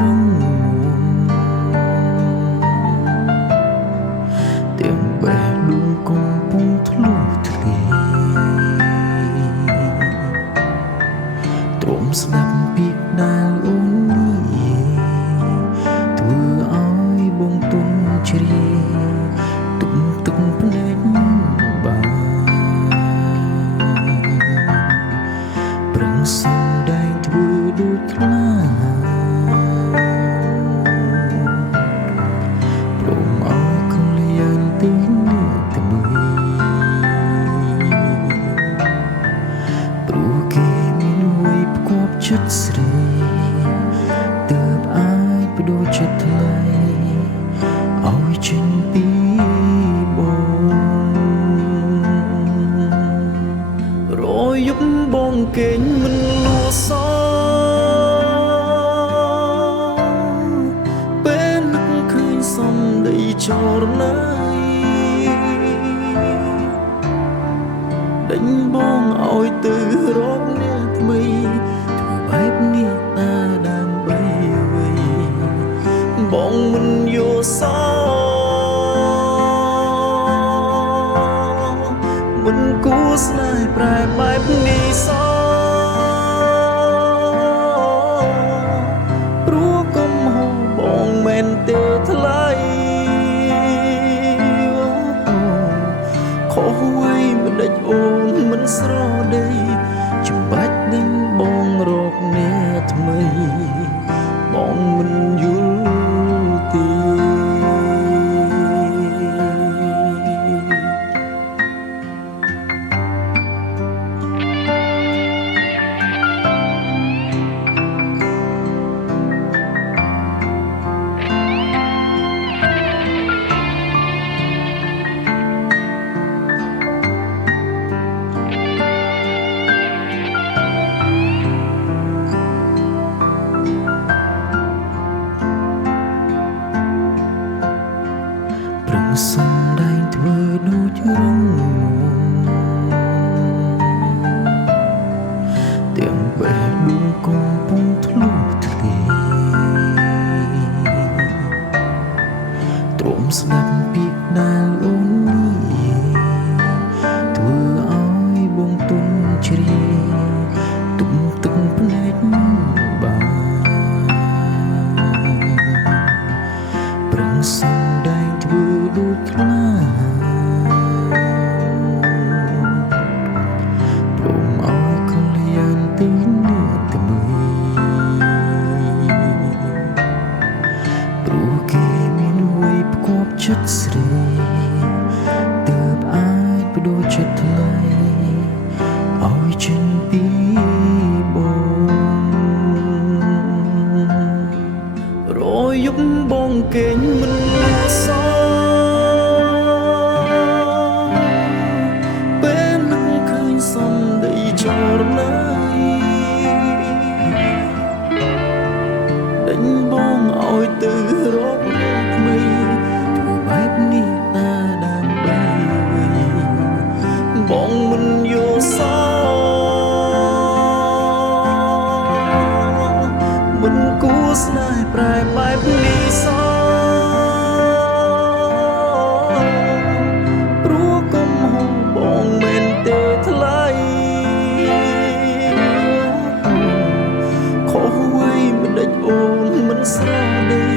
រងទាំងបេះដូងកំពុងធ្លុះធ្លាយទ្រាំស្ដាប់ពាក្យដែលអូននិយាយធ្វើឲ្យបងទុំជ្រាយទុំទឹកភ្នែកបានប្រឹងសំដែងធ្វើដូចខ្លាព្រមអោកលៀនទីនេះទៅមើលព្រោះគេមានអ្វីផ្គាប់ចិត្តស្រីទើបអាចបដូរចិត្តថ្លៃឲ្យចេញពីរយប់បងគេងមិនលួសពេលនឹកឃើញសំដីចរណៃដេញបងឲ្យទៅរកអ្នកថ្មីធ្វើបែបនេះតាដើម្បីអ្វីបងមិនយល់សោមិនគួរស្នេហ៍ប្រែបែបនេះសោព្រោះកំហុសបងមែនទេថ្លៃខុសអ្វីមិនដេចអូនមិនស្រដីចំបាច់ដេញបងរកអ្នកថ្មីបងមិនយល់ទេសំដែងធ្វើដូចរងទាំងបេះដូងកំពុងធ្លុះធ្លាយទ្រាំស្ដាប់ពាក្យដែលអូននិយាយធ្វើឲ្យបងទុំជ្រាយទុំទឹកភ្នែកបានប្រឹងសំដែងធ្វើដូចខ្លាព្រមអោកលៀនទីនេះទៅមើលព្រោះគេមានអ្វីផ្គាប់ចិត្តស្រីទើបអាចបដូរចិត្តថ្លៃឲ្យចេញពីបងរយប់បងគេងមិនសោសំដីចរណៃដេញបងឲ្យទៅរកអ្នកថ្មីធ្វើបែបនេះតាដើម្បីអ្វីបងមិនយល់សោមិនគួរស្នេហ៍ប្រែបែបនេះសោព្រោះកំហុសបងមែនទេថ្លៃខុសអ្វីមិនដេចអូនមិនស្រដី